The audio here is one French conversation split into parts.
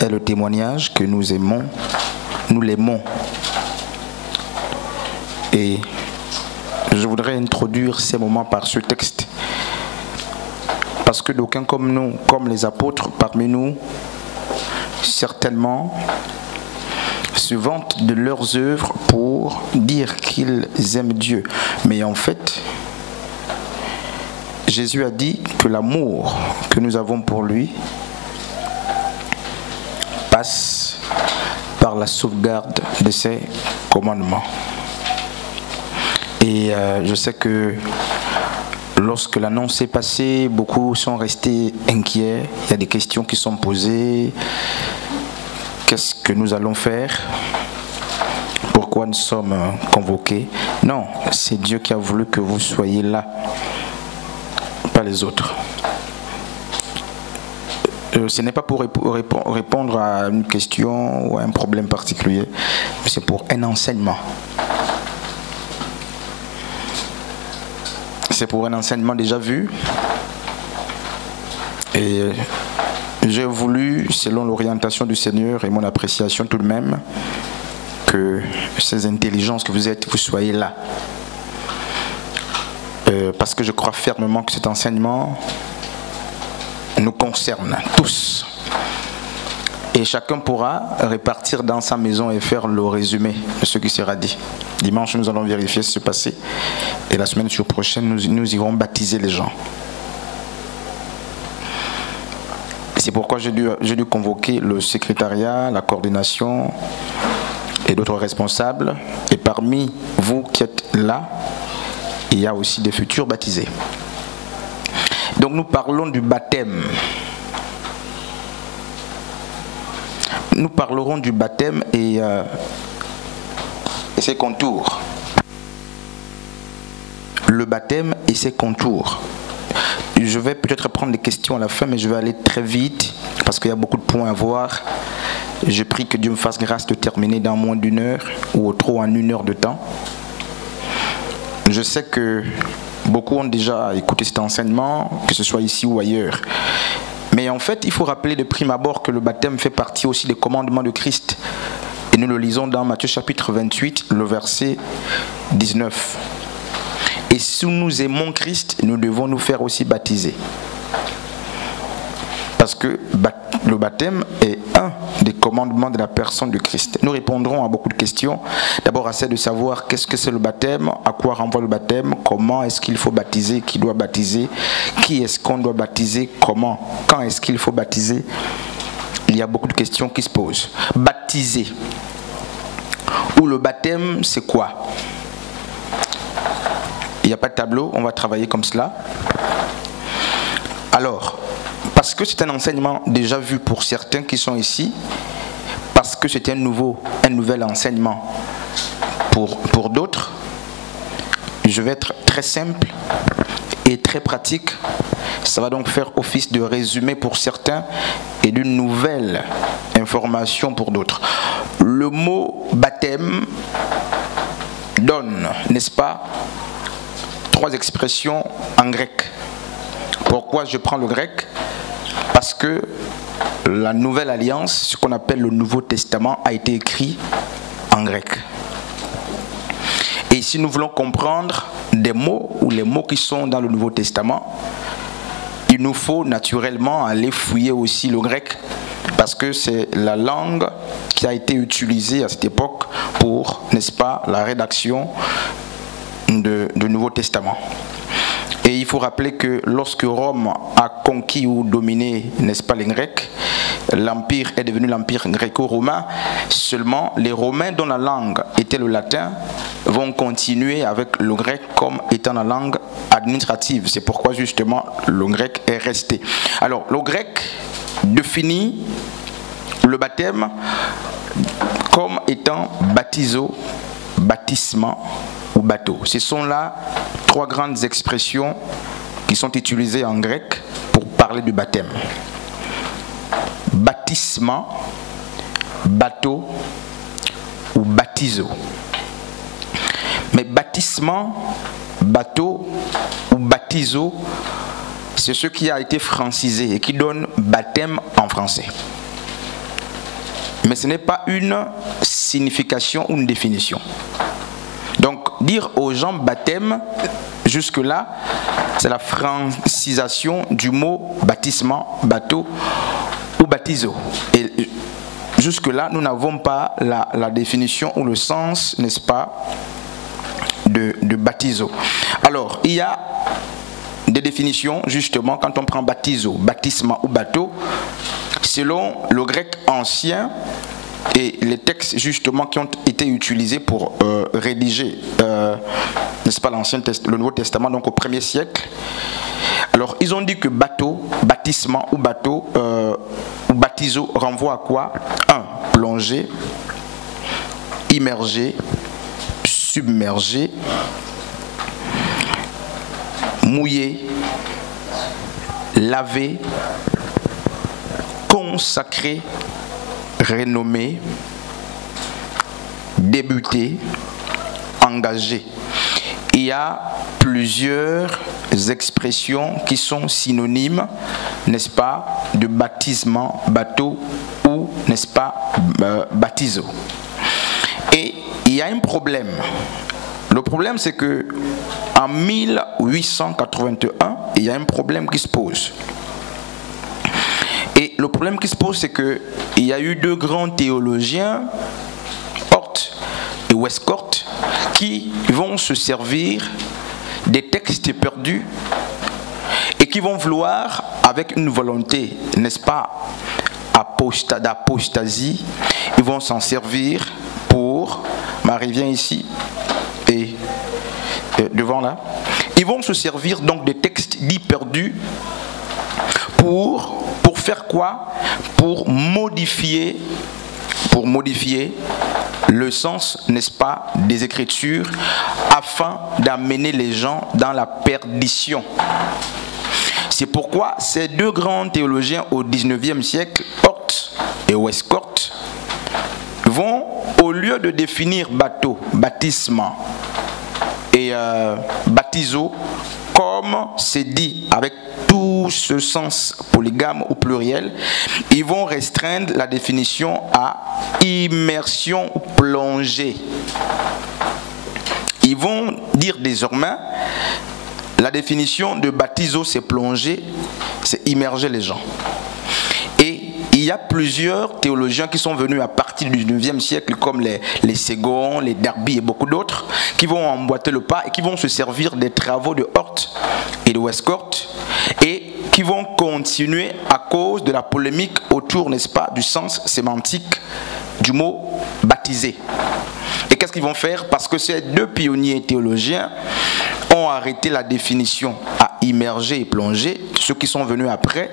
est le témoignage que nous aimons, nous l'aimons. Et je voudrais introduire ces moments par ce texte. Parce que d'aucuns comme nous, comme les apôtres parmi nous, certainement se vantent de leurs œuvres pour dire qu'ils aiment Dieu. Mais en fait, Jésus a dit que l'amour que nous avons pour lui passe par la sauvegarde de ses commandements. Et je sais que lorsque l'annonce est passée, beaucoup sont restés inquiets. Il y a des questions qui sont posées. Qu'est-ce que nous allons faire? Pourquoi nous sommes convoqués? Non, c'est Dieu qui a voulu que vous soyez là, pas les autres. Ce n'est pas pour répondre à une question ou à un problème particulier, mais c'est pour un enseignement. C'est pour un enseignement déjà vu. Et j'ai voulu, selon l'orientation du Seigneur et mon appréciation tout de même, que ces intelligences que vous êtes, vous soyez là. Parce que je crois fermement que cet enseignement nous concerne tous. Et chacun pourra repartir dans sa maison et faire le résumé de ce qui sera dit. Dimanche, nous allons vérifier ce qui s'est passé. Et la semaine prochaine, nous irons baptiser les gens. C'est pourquoi j'ai dû convoquer le secrétariat, la coordination et d'autres responsables. Et parmi vous qui êtes là, il y a aussi des futurs baptisés. Donc nous parlons du baptême. Nous parlerons du baptême et ses contours. Le baptême et ses contours. Je vais peut-être prendre des questions à la fin, mais je vais aller très vite parce qu'il y a beaucoup de points à voir. Je prie que Dieu me fasse grâce de terminer dans moins d'une heure ou au trop en 1 heure de temps. Je sais que beaucoup ont déjà écouté cet enseignement, que ce soit ici ou ailleurs. Mais en fait, il faut rappeler de prime abord que le baptême fait partie aussi des commandements de Christ. Et nous le lisons dans Matthieu chapitre 28, le verset 19. Et si nous aimons Christ, nous devons nous faire aussi baptiser. Parce que le baptême est un des commandements de la personne de Christ. Nous répondrons à beaucoup de questions. D'abord à celle de savoir qu'est-ce que c'est le baptême, à quoi renvoie le baptême, comment est-ce qu'il faut baptiser, qui doit baptiser, qui est-ce qu'on doit baptiser, comment, quand est-ce qu'il faut baptiser. Il y a beaucoup de questions qui se posent. Baptiser. Ou le baptême, c'est quoi? Il n'y a pas de tableau, on va travailler comme cela. Alors, parce que c'est un enseignement déjà vu pour certains qui sont ici, parce que c'est un nouvel enseignement pour d'autres, je vais être très simple et très pratique. Ça va donc faire office de résumé pour certains et d'une nouvelle information pour d'autres. Le mot baptême donne, n'est-ce pas, 3 expressions en grec. Pourquoi je prends le grec? Parce que la Nouvelle Alliance, ce qu'on appelle le Nouveau Testament, a été écrit en grec. Et si nous voulons comprendre des mots ou les mots qui sont dans le Nouveau Testament, il nous faut naturellement aller fouiller aussi le grec, parce que c'est la langue qui a été utilisée à cette époque pour, n'est-ce pas, la rédaction du Nouveau Testament. Et il faut rappeler que lorsque Rome a conquis ou dominé, n'est-ce pas, les Grecs, l'empire est devenu l'empire gréco-romain. Seulement, les Romains dont la langue était le latin vont continuer avec le grec comme étant la langue administrative. C'est pourquoi justement le grec est resté. Alors, le grec définit le baptême comme étant baptizo, baptisement ou bateau. Ce sont là 3 grandes expressions qui sont utilisées en grec pour parler du baptême. Baptisement, bateau ou baptizo. Mais baptisement, bateau ou baptizo, c'est ce qui a été francisé et qui donne baptême en français. mais ce n'est pas une signification ou une définition. Donc, dire aux gens baptême, jusque-là, c'est la francisation du mot baptisement, bateau ou baptizo. Et jusque-là, nous n'avons pas la définition ou le sens, n'est-ce pas, de baptizo. Alors, il y a des définitions, justement, quand on prend baptizo, baptisement ou bateau, selon le grec ancien et les textes, justement, qui ont été utilisés pour rédiger, n'est-ce pas, le Nouveau Testament, donc au 1er siècle. Alors, ils ont dit que bateau, baptisement ou bateau, ou baptizo renvoie à quoi? 1. Plonger, immerger, submerger, mouiller, laver, consacrer, renommer, débuter, engager. Il y a plusieurs expressions qui sont synonymes, n'est-ce pas, de baptisement, bateau ou, n'est-ce pas, baptizo. Et il y a un problème. Le problème, c'est que en 1881, il y a un problème qui se pose. Et le problème qui se pose, c'est qu'il y a eu deux grands théologiens, Hort et Westcott, qui vont se servir des textes perdus et qui vont vouloir, avec une volonté, n'est-ce pas, d'apostasie, ils vont s'en servir pour, Marie vient ici, et devant là, ils vont se servir donc des textes dits perdus pour faire quoi? Pour modifier le sens, n'est-ce pas, des Écritures, afin d'amener les gens dans la perdition. C'est pourquoi ces deux grands théologiens au 19e siècle, Hort et Westcott, vont, au lieu de définir bateau, baptisement et baptizo, comme c'est dit avec tout ce sens polygame ou pluriel, ils vont restreindre la définition à immersion ou plongée. Ils vont dire désormais, la définition de baptizo, c'est plonger, c'est immerger les gens. Et il y a plusieurs théologiens qui sont venus à partir du 19e siècle, comme les Ségon, les Darby et beaucoup d'autres, qui vont emboîter le pas et qui vont se servir des travaux de Hort et de Westcott, et qui vont continuer à cause de la polémique autour, n'est-ce pas, du sens sémantique du mot baptisé. Et qu'est-ce qu'ils vont faire? Parce que ces deux pionniers théologiens ont arrêté la définition à immerger et plonger. Ceux qui sont venus après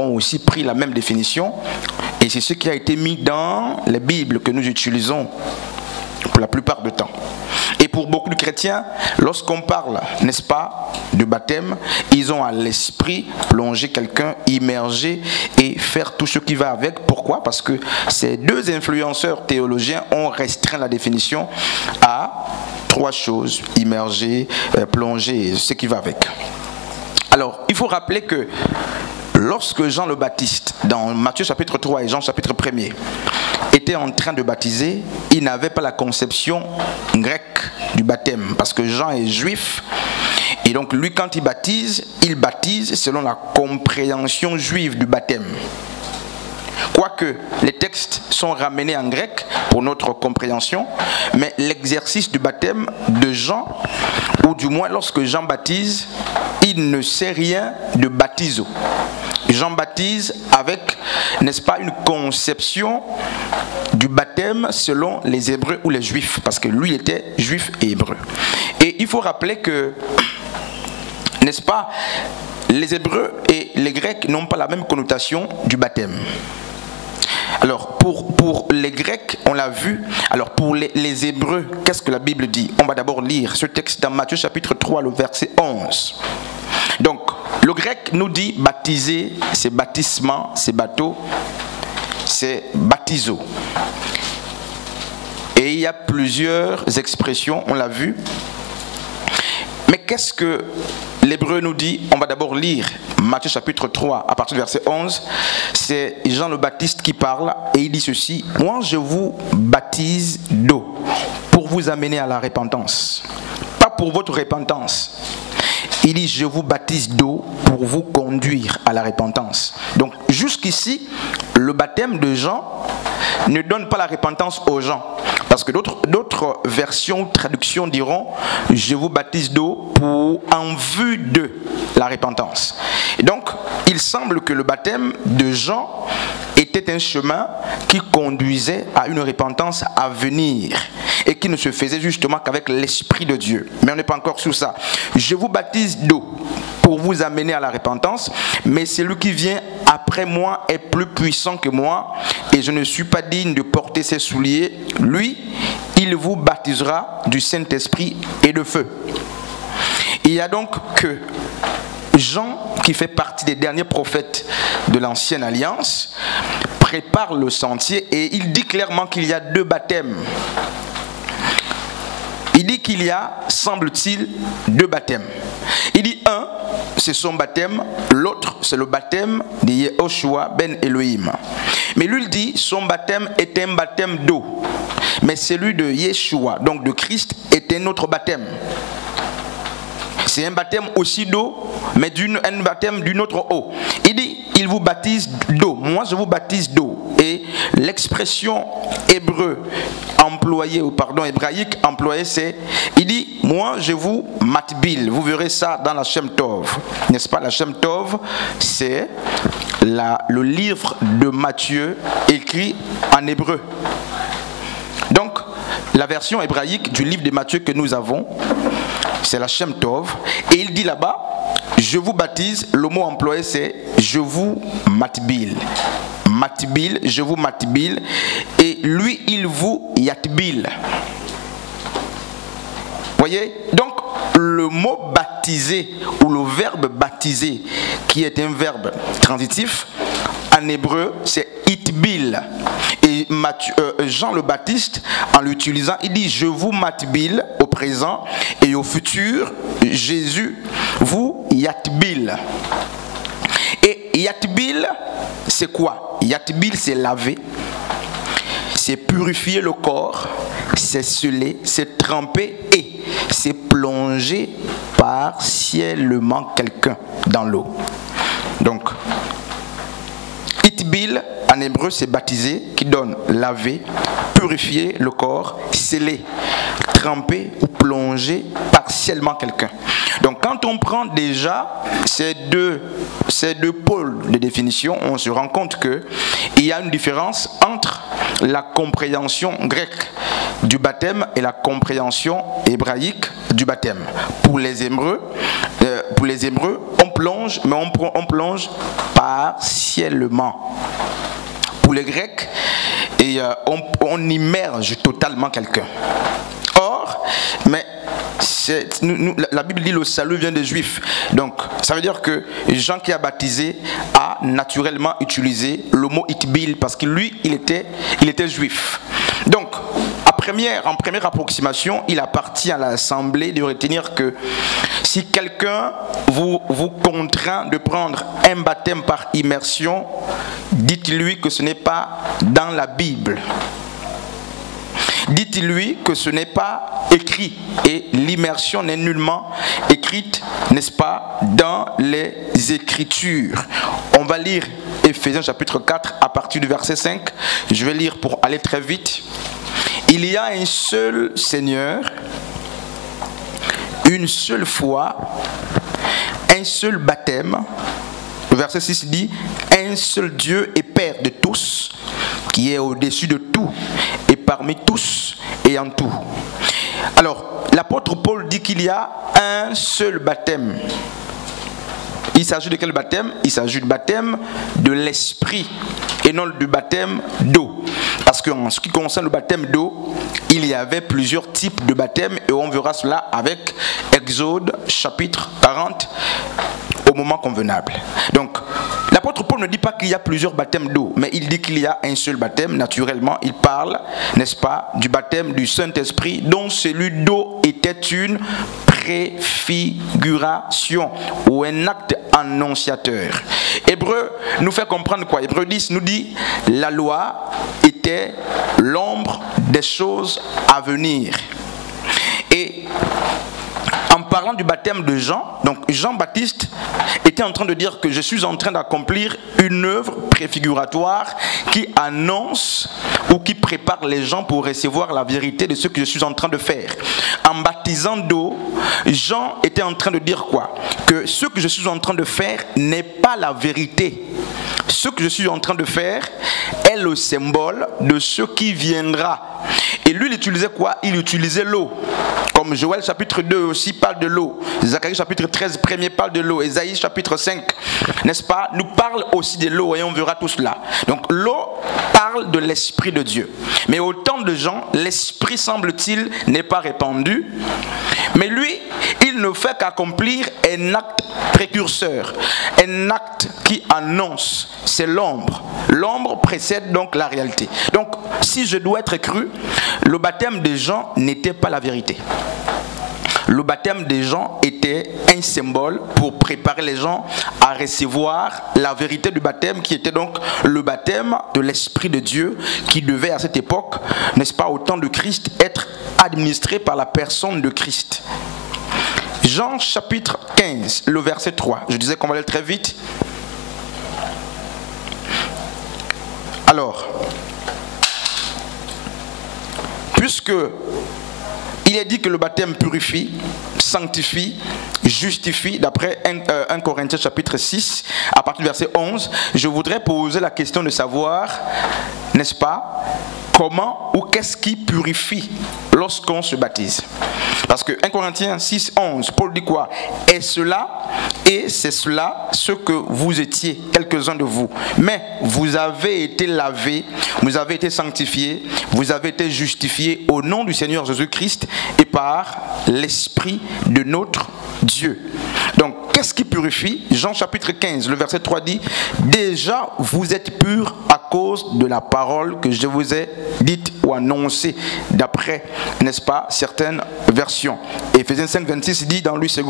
ont aussi pris la même définition, et c'est ce qui a été mis dans les Bibles que nous utilisons pour la plupart du temps. Et pour beaucoup de chrétiens, lorsqu'on parle, n'est-ce pas, de baptême, ils ont à l'esprit plonger quelqu'un, immerger et faire tout ce qui va avec. Pourquoi? Parce que ces deux influenceurs théologiens ont restreint la définition à trois choses: immerger, plonger et ce qui va avec. Alors, il faut rappeler que lorsque Jean le Baptiste, dans Matthieu chapitre 3 et Jean chapitre 1er, était en train de baptiser, il n'avait pas la conception grecque du baptême, parce que Jean est juif, et donc lui, quand il baptise selon la compréhension juive du baptême. Quoique les textes sont ramenés en grec pour notre compréhension, mais l'exercice du baptême de Jean, ou du moins lorsque Jean baptise, il ne sait rien de baptizo. Jean baptise avec, n'est-ce pas, une conception du baptême selon les Hébreux ou les Juifs, parce que lui était juif et hébreu. Et il faut rappeler que, n'est-ce pas, les Hébreux et les Grecs n'ont pas la même connotation du baptême. Alors, pour les Grecs, on l'a vu. Alors, pour les Hébreux, qu'est-ce que la Bible dit? On va d'abord lire ce texte dans Matthieu chapitre 3, le verset 11. Donc, le grec nous dit baptiser, c'est baptisement, c'est bateau, c'est baptizo. Et il y a plusieurs expressions, on l'a vu. Mais qu'est-ce que l'Hébreu nous dit? On va d'abord lire Matthieu chapitre 3 à partir du verset 11. C'est Jean le Baptiste qui parle et il dit ceci: moi je vous baptise d'eau pour vous amener à la repentance, pas pour votre repentance. Il dit je vous baptise d'eau pour vous conduire à la repentance. Donc jusqu'ici, le baptême de Jean ne donne pas la repentance aux gens. Parce que d'autres versions, traductions diront je vous baptise d'eau en vue de la repentance. Et donc, il semble que le baptême de Jean était un chemin qui conduisait à une repentance à venir et qui ne se faisait justement qu'avec l'Esprit de Dieu. Mais on n'est pas encore sur ça. Je vous baptise d'eau pour vous amener à la repentance, mais celui qui vient après moi est plus puissant que moi et je ne suis pas digne de porter ses souliers. Lui, il vous baptisera du Saint-Esprit et de feu. Il y a donc que Jean, qui fait partie des derniers prophètes de l'Ancienne Alliance, prépare le sentier et il dit clairement qu'il y a deux baptêmes. Il dit qu'il y a, semble-t-il, deux baptêmes. Il dit un, c'est son baptême, l'autre, c'est le baptême de Yehoshua ben Elohim. Mais lui, il dit, son baptême est un baptême d'eau. Mais celui de Yeshua, donc de Christ, est un autre baptême. C'est un baptême aussi d'eau, mais un baptême d'une autre eau. Il dit, il vous baptise d'eau. Moi, je vous baptise d'eau. Et l'expression hébraïque employée, c'est, il dit, moi, je vous matbil. Vous verrez ça dans la Shem Tov. N'est-ce pas? La Shem Tov, c'est le livre de Matthieu écrit en hébreu. Donc, la version hébraïque du livre de Matthieu que nous avons, c'est la Shem Tov. Et il dit là-bas, je vous baptise, le mot employé c'est je vous matbil. Matbil, je vous matbil. Et lui, il vous yatbil. Voyez? Donc, le mot baptiser ou le verbe baptiser, qui est un verbe transitif, en hébreu, c'est itbil. Et Jean le Baptiste, en l'utilisant, il dit je vous matbil au présent et au futur, Jésus vous yatbil. Et yatbil, c'est quoi? Yatbil, c'est laver, c'est purifier le corps, c'est sceller, c'est tremper et c'est plonger partiellement quelqu'un dans l'eau. Donc, itbil, en hébreu, c'est baptiser, qui donne laver, purifier le corps, sceller, tremper ou plonger partiellement quelqu'un. Donc quand on prend déjà ces deux pôles de définition, on se rend compte qu'il y a une différence entre la compréhension grecque du baptême et la compréhension hébraïque du baptême. Pour les Hébreux, on plonge, mais on plonge partiellement. Pour les Grecs, on immerge totalement quelqu'un. Or, la Bible dit le salut vient des Juifs. Donc, ça veut dire que Jean qui a baptisé a naturellement utilisé le mot itbil parce que lui, il était juif. Donc, en première approximation, il appartient à l'Assemblée de retenir que si quelqu'un vous contraint de prendre un baptême par immersion, dites-lui que ce n'est pas dans la Bible. Dites-lui que ce n'est pas écrit et l'immersion n'est nullement écrite, n'est-ce pas, dans les Écritures. On va lire Éphésiens chapitre 4 à partir du verset 5. Je vais lire pour aller très vite. Il y a un seul Seigneur, une seule foi, un seul baptême. Le verset 6 dit, un seul Dieu et Père de tous, qui est au-dessus de tout, et parmi tous et en tout. Alors, l'apôtre Paul dit qu'il y a un seul baptême. Il s'agit de quel baptême? Il s'agit du baptême de l'esprit et non du baptême d'eau. Parce qu'en ce qui concerne le baptême d'eau, il y avait plusieurs types de baptêmes et on verra cela avec Exode chapitre 40 au moment convenable. Donc, L'apôtre Paul ne dit pas qu'il y a plusieurs baptêmes d'eau, mais il dit qu'il y a un seul baptême. Naturellement, il parle, n'est-ce pas, du baptême du Saint-Esprit, dont celui d'eau était une préfiguration ou un acte annonciateur. Hébreu nous fait comprendre quoi? Hébreu 10 nous dit la loi était l'ombre des choses à venir. Et en parlant du baptême de Jean, donc Jean-Baptiste était en train de dire que je suis en train d'accomplir une œuvre préfiguratoire qui annonce ou qui prépare les gens pour recevoir la vérité de ce que je suis en train de faire. En baptisant d'eau, Jean était en train de dire quoi? Que ce que je suis en train de faire n'est pas la vérité. Ce que je suis en train de faire est le symbole de ce qui viendra. Et lui, il utilisait quoi? Il utilisait l'eau. Comme Joël chapitre 2 aussi parle de l'eau. Zacharie chapitre 13 premier parle de l'eau. Ésaïe chapitre 5, n'est-ce pas, nous parle aussi de l'eau et on verra tout cela. Donc l'eau parle de l'Esprit de Dieu. Mais au temps de Jean, l'Esprit, semble-t-il, n'est pas répandu. Mais lui, il ne fait qu'accomplir un acte précurseur. Un acte qui annonce. C'est l'ombre. L'ombre précède donc la réalité. Donc, si je dois être cru, le baptême de Jean n'était pas la vérité. Le baptême des gens était un symbole pour préparer les gens à recevoir la vérité du baptême, qui était donc le baptême de l'Esprit de Dieu, qui devait à cette époque, n'est-ce pas, au temps de Christ, être administré par la personne de Christ. Jean chapitre 15, le verset 3. Je disais qu'on va aller très vite. Alors, puisque il est dit que le baptême purifie, sanctifie, justifie, d'après 1 Corinthiens chapitre 6, à partir du verset 11, je voudrais poser la question de savoir, n'est-ce pas, comment ou qu'est-ce qui purifie lorsqu'on se baptise? Parce que 1 Corinthiens 6, 11, Paul dit quoi? Et c'est cela ce que vous étiez, quelques-uns de vous. Mais vous avez été lavés, vous avez été sanctifiés, vous avez été justifiés au nom du Seigneur Jésus-Christ et par l'Esprit de notre Dieu. Donc, qu'est-ce qui purifie? Jean chapitre 15, le verset 3 dit, déjà vous êtes purs à cause de la parole que je vous ai dite ou annoncée, d'après, n'est-ce pas, certaines versions. Éphésiens 5, 26 dit dans Louis II,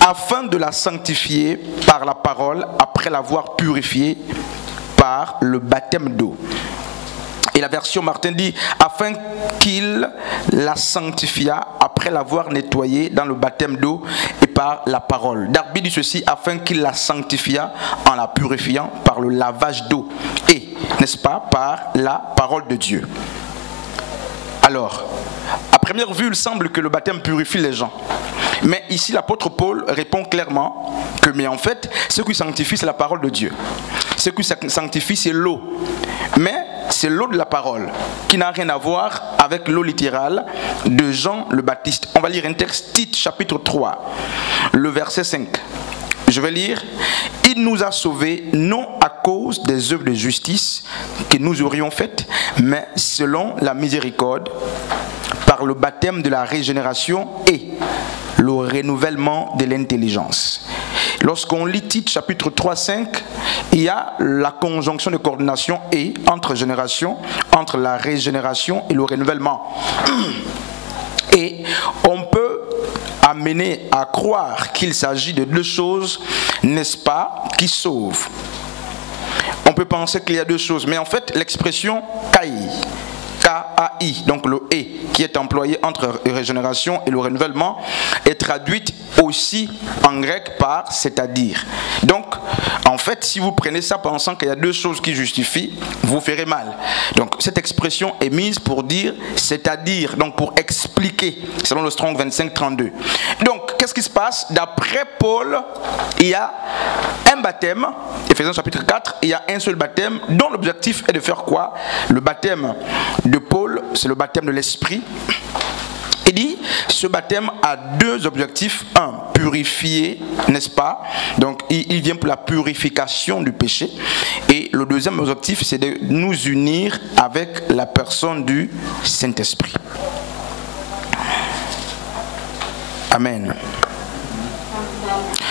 afin de la sanctifier par la parole, après l'avoir purifiée par le baptême d'eau. Et la version Martin dit, afin qu'il la sanctifia après l'avoir nettoyée dans le baptême d'eau et par la parole. Darby dit ceci, afin qu'il la sanctifia en la purifiant par le lavage d'eau et, n'est-ce pas, par la parole de Dieu. Alors, à première vue, il semble que le baptême purifie les gens. Mais ici, l'apôtre Paul répond clairement que, mais en fait, ce qui sanctifie, c'est la parole de Dieu. Ce qui sanctifie, c'est l'eau. Mais c'est l'eau de la parole, qui n'a rien à voir avec l'eau littérale de Jean le Baptiste. On va lire un texte, Tite chapitre 3, le verset 5. Je vais lire. Il nous a sauvés non à cause des œuvres de justice que nous aurions faites, mais selon la miséricorde, par le baptême de la régénération et le renouvellement de l'intelligence. Lorsqu'on lit Tite chapitre 3, 5, il y a la conjonction de coordination et entre génération, entre la régénération et le renouvellement. Et on peut amener à croire qu'il s'agit de deux choses, n'est-ce pas, qui sauvent. On peut penser qu'il y a deux choses, mais en fait l'expression kai, K-A-I, donc le « et » qui est employé entre régénération et le renouvellement, est traduite aussi en grec par « c'est-à-dire ». Donc, en fait, si vous prenez ça pensant qu'il y a deux choses qui justifient, vous ferez mal. Donc, cette expression est mise pour dire « c'est-à-dire », donc pour expliquer, selon le Strong 25-32. Donc, qu'est-ce qui se passe? D'après Paul, il y a un baptême, Éphésiens chapitre 4, il y a un seul baptême dont l'objectif est de faire quoi? Le baptême de Paul, c'est le baptême de l'Esprit. Il dit, ce baptême a deux objectifs. Un, purifier, n'est-ce pas? Donc, il vient pour la purification du péché. Et le deuxième objectif, c'est de nous unir avec la personne du Saint-Esprit. Amen.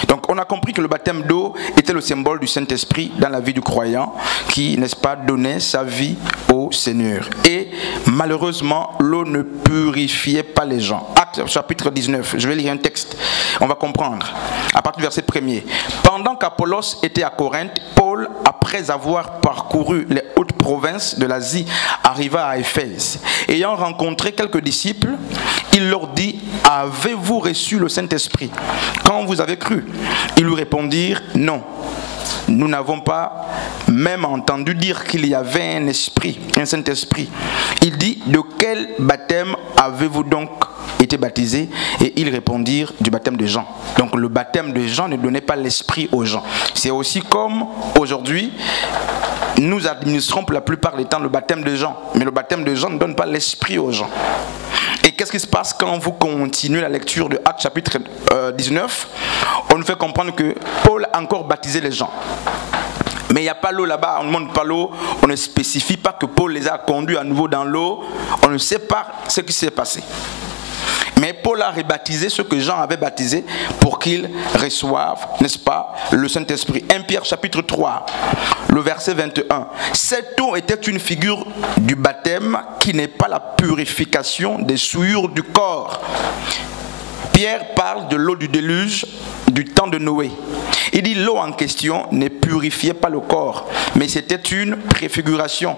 Donc, on on a compris que le baptême d'eau était le symbole du Saint-Esprit dans la vie du croyant qui, n'est-ce pas, donnait sa vie au Seigneur. Et malheureusement, l'eau ne purifiait pas les gens. Actes chapitre 19, je vais lire un texte, on va comprendre. À partir du verset 1er. Pendant qu'Apollos était à Corinthe, Paul, après avoir parcouru les hautes provinces de l'Asie, arriva à Éphèse. Ayant rencontré quelques disciples, il leur dit: avez-vous reçu le Saint-Esprit quand vous avez cru? Ils lui répondirent: non. Nous n'avons pas même entendu dire qu'il y avait un esprit, un Saint-Esprit. Il dit: de quel baptême avez-vous donc été baptisés? Et ils répondirent: du baptême de Jean. Donc le baptême de Jean ne donnait pas l'esprit aux gens. C'est aussi comme aujourd'hui, nous administrons pour la plupart du temps le baptême de Jean. Mais le baptême de Jean ne donne pas l'esprit aux gens. Et qu'est-ce qui se passe quand vous continuez la lecture de Actes chapitre 19? On nous fait comprendre que Paul a encore baptisé les gens. Mais il n'y a pas l'eau là-bas, on ne montre pas l'eau, on ne spécifie pas que Paul les a conduits à nouveau dans l'eau, on ne sait pas ce qui s'est passé. Mais Paul a rebaptisé ceux que Jean avait baptisés pour qu'ils reçoivent, n'est-ce pas, le Saint-Esprit. 1 Pierre chapitre 3, le verset 21. Cette eau était une figure du baptême qui n'est pas la purification des souillures du corps. Pierre parle de l'eau du déluge du temps de Noé. Il dit: l'eau en question ne purifiait pas le corps, mais c'était une préfiguration.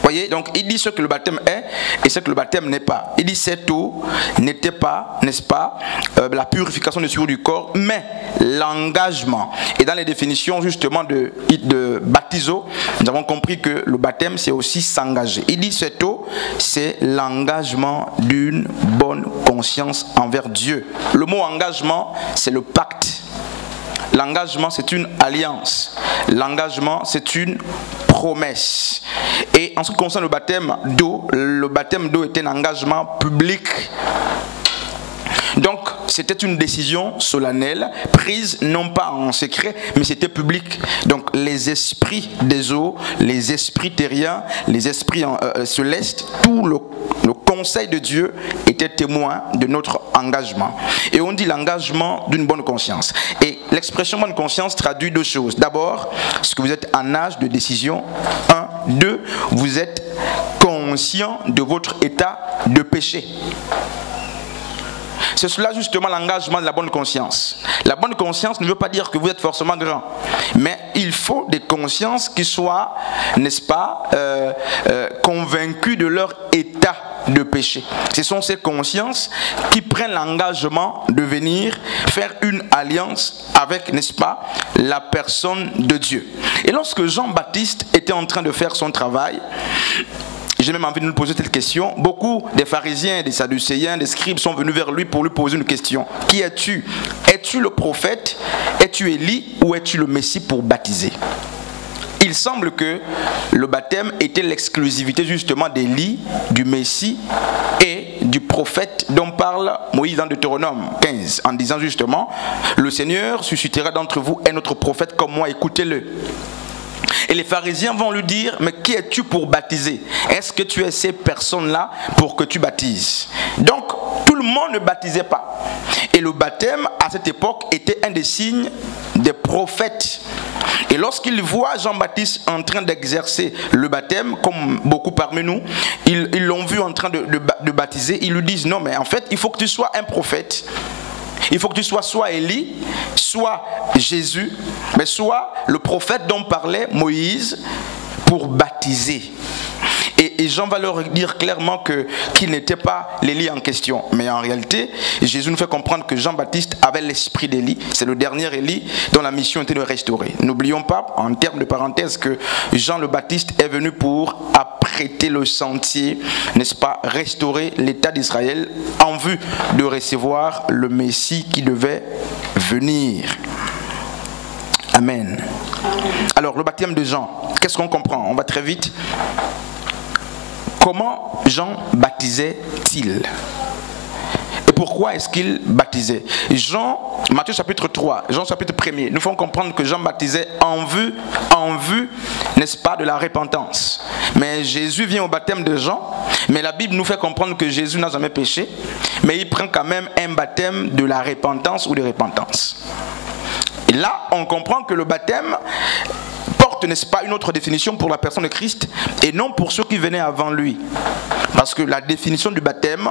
Voyez, donc il dit ce que le baptême est et ce que le baptême n'est pas. Il dit: cette eau n'était pas, n'est-ce pas, la purification des souillures du corps, mais l'engagement. Et dans les définitions justement de baptiso, nous avons compris que le baptême c'est aussi s'engager. Il dit: cette eau c'est l'engagement d'une bonne conscience envers Dieu. Le mot engagement c'est le pacte. L'engagement, c'est une alliance. L'engagement, c'est une promesse. Et en ce qui concerne le baptême d'eau était un engagement public. Donc, c'était une décision solennelle, prise non pas en secret, mais c'était public. Donc, les esprits des eaux, les esprits terriens, les esprits célestes, tout le conseil de Dieu était témoin de notre engagement. Et on dit l'engagement d'une bonne conscience. Et l'expression bonne conscience traduit deux choses. D'abord, ce que vous êtes en âge de décision. 1. 2. Vous êtes conscient de votre état de péché. C'est cela justement l'engagement de la bonne conscience. La bonne conscience ne veut pas dire que vous êtes forcément grand, mais il faut des consciences qui soient, n'est-ce pas, convaincues de leur état de péché. Ce sont ces consciences qui prennent l'engagement de venir faire une alliance avec, n'est-ce pas, la personne de Dieu. Et lorsque Jean-Baptiste était en train de faire son travail, j'ai même envie de nous poser cette question. Beaucoup des pharisiens, des sadducéens, des scribes sont venus vers lui pour lui poser une question. Qui es-tu? Es-tu le prophète? Es-tu Élie? Ou es-tu le Messie pour baptiser? Il semble que le baptême était l'exclusivité justement d'Élie, du Messie et du prophète dont parle Moïse dans Deutéronome 15, en disant justement: le Seigneur suscitera d'entre vous un autre prophète comme moi, écoutez-le. Et les pharisiens vont lui dire: mais qui es-tu pour baptiser? Est-ce que tu es ces personnes-là pour que tu baptises? Donc, tout le monde ne baptisait pas. Et le baptême, à cette époque, était un des signes des prophètes. Et lorsqu'ils voient Jean-Baptiste en train d'exercer le baptême, comme beaucoup parmi nous, ils l'ont vu en train de baptiser, ils lui disent: non, mais en fait, il faut que tu sois un prophète. Il faut que tu sois soit Élie, soit Jésus, mais soit le prophète dont parlait Moïse pour baptiser. Et Jean va leur dire clairement qu'il n'était pas l'Élie en question. Mais en réalité, Jésus nous fait comprendre que Jean-Baptiste avait l'esprit d'Élie. C'est le dernier Élie dont la mission était de restaurer. N'oublions pas, en termes de parenthèse, que Jean le Baptiste est venu pour apprêter le sentier, n'est-ce pas, restaurer l'État d'Israël en vue de recevoir le Messie qui devait venir. Amen. Alors, le baptême de Jean, qu'est-ce qu'on comprend? On va très vite. Comment Jean baptisait-il? Et pourquoi est-ce qu'il baptisait? Matthieu chapitre 3, Jean chapitre 1er, nous font comprendre que Jean baptisait en vue, n'est-ce pas, de la repentance. Mais Jésus vient au baptême de Jean, mais la Bible nous fait comprendre que Jésus n'a jamais péché, mais il prend quand même un baptême de la repentance ou de repentance. Et là, on comprend que le baptême porte, n'est-ce pas, une autre définition pour la personne de Christ et non pour ceux qui venaient avant lui. Parce que la définition du baptême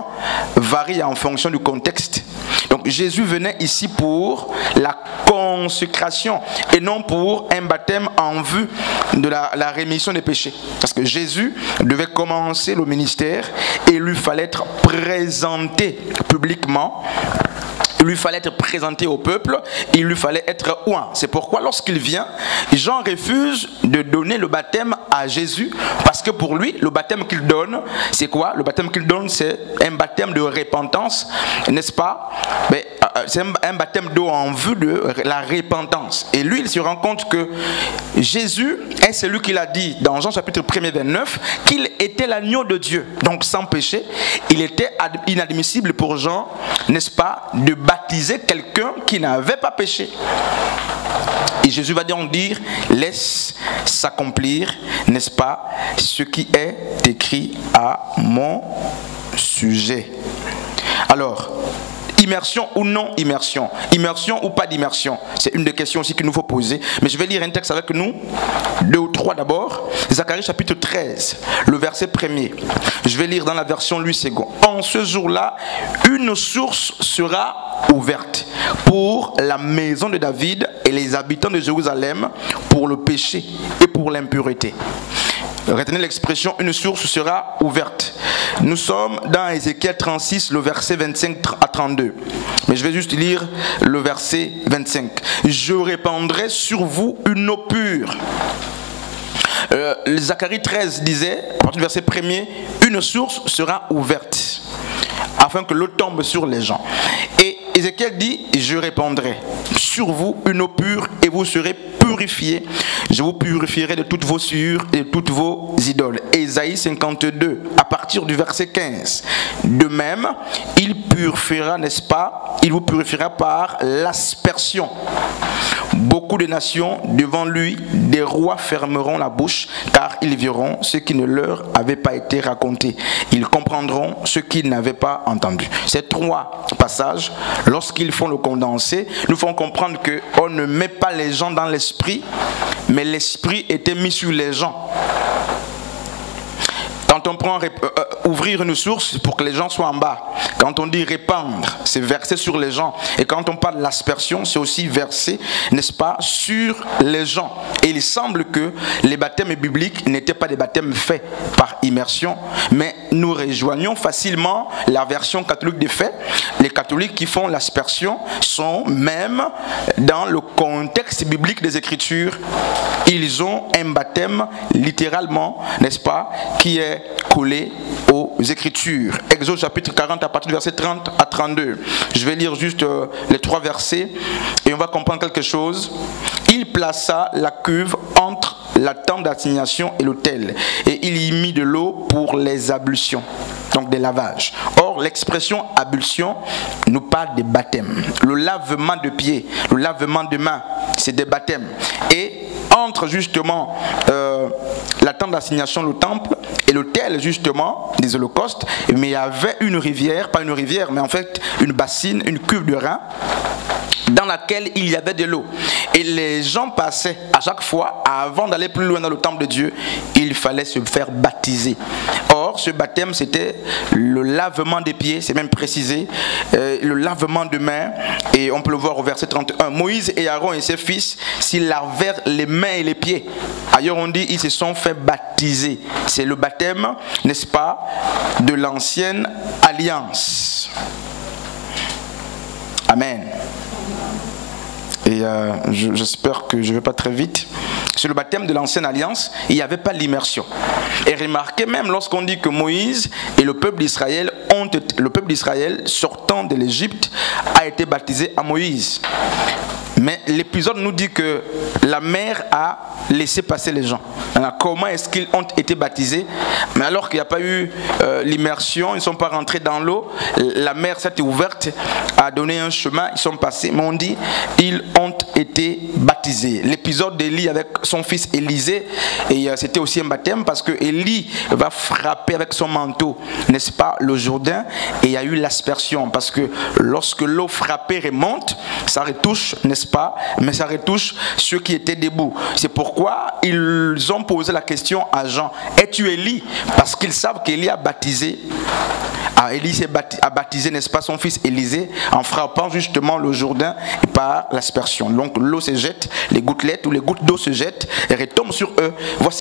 varie en fonction du contexte. Donc Jésus venait ici pour la consécration et non pour un baptême en vue de la rémission des péchés. Parce que Jésus devait commencer le ministère et il lui fallait être présenté publiquement. Il lui fallait être présenté au peuple, il lui fallait être oint. C'est pourquoi lorsqu'il vient, Jean refuse de donner le baptême à Jésus, parce que pour lui, le baptême qu'il donne, c'est quoi? Le baptême qu'il donne, c'est un baptême de repentance, n'est-ce pas? Mais c'est un baptême d'eau en vue de la repentance. Et lui, il se rend compte que Jésus est celui qu'il a dit dans Jean chapitre 1er 29, qu'il était l'agneau de Dieu, donc sans péché. Il était inadmissible pour Jean, n'est-ce pas, de baptiser quelqu'un qui n'avait pas péché. Et Jésus va donc dire, laisse s'accomplir, n'est-ce pas, ce qui est écrit à mon sujet. Alors, immersion ou non immersion? Immersion ou pas d'immersion? C'est une des questions aussi qu'il nous faut poser. Mais je vais lire un texte avec nous, 2 ou 3 d'abord. Zacharie chapitre 13, le verset 1er. Je vais lire dans la version Louis II. En ce jour-là, une source sera ouverte pour la maison de David et les habitants de Jérusalem pour le péché et pour l'impureté. Retenez l'expression, une source sera ouverte. Nous sommes dans Ézéchiel 36, le verset 25 à 32. Mais je vais juste lire le verset 25. Je répandrai sur vous une eau pure. Zacharie 13 disait, à partir du verset 1er, une source sera ouverte, afin que l'eau tombe sur les gens. Et Ézéchiel dit, je répandrai sur vous une eau pure et vous serez purifiés. Je vous purifierai de toutes vos souillures et de toutes vos idoles. Ésaïe 52, à partir du verset 15. De même, il purifiera, n'est-ce pas, il vous purifiera par l'aspersion. Beaucoup de nations devant lui, des rois fermeront la bouche, car ils verront ce qui ne leur avait pas été raconté. Ils comprendront ce qu'ils n'avaient pas entendu. Ces 3 passages, lorsqu'ils font le condensé, nous font comprendre qu'on ne met pas les gens dans l'esprit, mais l'esprit était mis sur les gens. Quand on prend ouvrir une source pour que les gens soient en bas, quand on dit répandre, c'est verser sur les gens. Et quand on parle de l'aspersion, c'est aussi verser, n'est-ce pas, sur les gens. Et il semble que les baptêmes bibliques n'étaient pas des baptêmes faits par immersion, mais nous rejoignons facilement la version catholique des faits. Les catholiques qui font l'aspersion sont même dans le contexte biblique des Écritures. Ils ont un baptême littéralement, n'est-ce pas, qui est collé aux Écritures. Exode chapitre 40 à partir du verset 30 à 32. Je vais lire juste les 3 versets et on va comprendre quelque chose. Il plaça la cuve entre la tente d'assignation et l'autel et il y mit de l'eau pour les ablutions, donc des lavages. Or, l'expression ablution nous parle des baptêmes. Le lavement de pieds, le lavement de mains, c'est des baptêmes. Et entre justement la tente d'assignation, le temple, et l'autel justement des holocaustes, mais il y avait une rivière, pas une rivière, mais en fait une bassine, une cuve de rein, dans laquelle il y avait de l'eau. Et les gens passaient à chaque fois, avant d'aller plus loin dans le temple de Dieu, il fallait se faire baptiser. Or, ce baptême, c'était le lavement des pieds, c'est même précisé, le lavement de mains, et on peut le voir au verset 31. Moïse et Aaron et ses fils s'ils lavèrent les mains et les pieds. Ailleurs on dit, ils se sont fait baptiser. C'est le baptême, n'est-ce pas, de l'ancienne alliance. Amen. Et j'espère que je ne vais pas très vite. Sur le baptême de l'ancienne alliance, il n'y avait pas l'immersion. Et remarquez même lorsqu'on dit que Moïse et le peuple d'Israël sortant de l'Égypte a été baptisé à Moïse. Mais l'épisode nous dit que la mer a laissé passer les gens. Alors, comment est-ce qu'ils ont été baptisés? Mais alors qu'il n'y a pas eu l'immersion, ils ne sont pas rentrés dans l'eau, la mer s'est ouverte, a donné un chemin, ils sont passés. Mais on dit, ils ont été baptisés. L'épisode d'Élie avec son fils Élisée, et c'était aussi un baptême parce que Élie va frapper avec son manteau, n'est-ce pas, le Jourdain, et il y a eu l'aspersion parce que lorsque l'eau frappée remonte, ça retouche, n'est-ce pas, mais ça retouche ceux qui étaient debout. C'est pourquoi ils ont posé la question à Jean, es-tu Élie? Parce qu'ils savent qu'Élie a baptisé. Élie a baptisé, n'est-ce pas, son fils Élisée en frappant justement le Jourdain et par l'aspersion. Donc l'eau se jette, les gouttelettes ou les gouttes d'eau se jettent et retombent sur eux. Voici